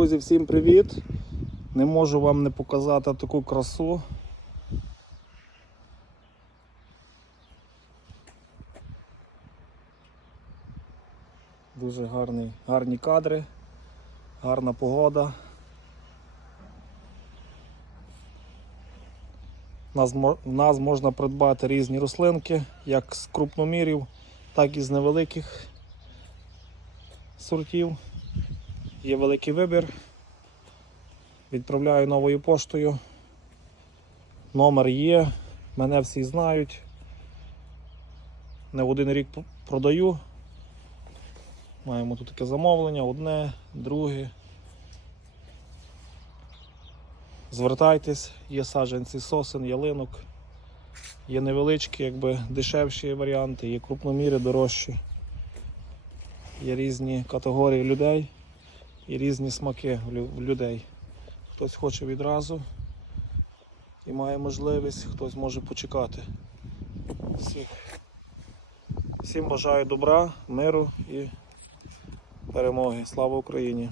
Друзі, всім привіт! Не можу вам не показати таку красу. Дуже гарний, гарні кадри, гарна погода. У нас, можна придбати різні рослинки, як з крупномірів, так і з невеликих сортів. Є великий вибір. Відправляю новою поштою. Номер є, мене всі знають. Не один рік продаю. Маємо тут таке замовлення, одне, друге. Звертайтесь, є саджанці сосен, ялинок. Є невеличкі, якби дешевші варіанти, є крупноміри дорожчі. Є різні категорії людей і різні смаки в людей. Хтось хоче відразу і має можливість, хтось може почекати. Всіх. Всім бажаю добра, миру і перемоги. Слава Україні!